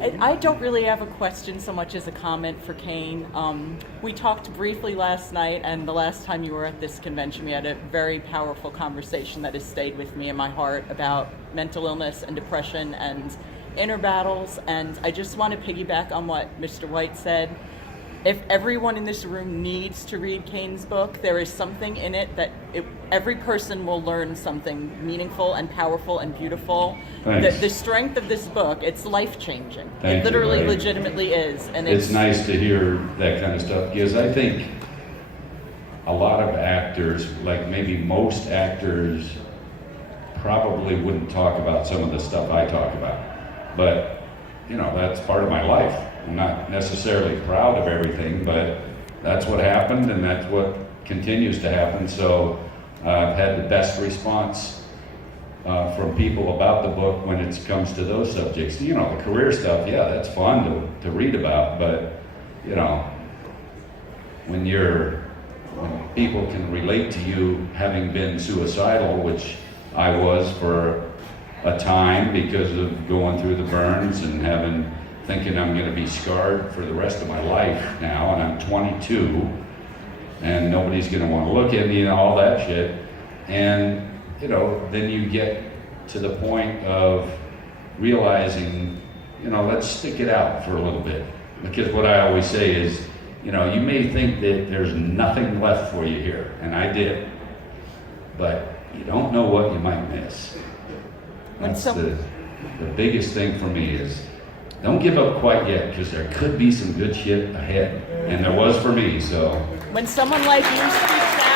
I don't really have a question so much as a comment for Kane. We talked briefly last night, and the last time you were at this convention, we had a very powerful conversation that has stayed with me in my heart about mental illness and depression and inner battles. And I just want to piggyback on what Mr. White said. If everyone in this room needs to read Kane's book, there is something in it that every person will learn something meaningful and powerful and beautiful. The strength of this book, it's life-changing. It literally, legitimately is. And it's nice to hear that kind of stuff, because I think a lot of actors, like maybe most actors, probably wouldn't talk about some of the stuff I talk about. But, you know, that's part of my life. I'm not necessarily proud of everything, but that's what happened, and that's what continues to happen. So I've had the best response from people about the book when it comes to those subjects. You know, the career stuff, yeah, that's fun to read about, but, you know, when people can relate to you having been suicidal, which I was for a time because of going through the burns and thinking I'm going to be scarred for the rest of my life now, and I'm 22, and nobody's going to want to look at me and all that shit. And, you know, then you get to the point of realizing, you know, let's stick it out for a little bit. Because what I always say is, you know, you may think that there's nothing left for you here, and I did, but you don't know what you might miss. That's the biggest thing for me is, don't give up quite yet, because there could be some good shit ahead. And there was for me, so. When someone like you speaks out,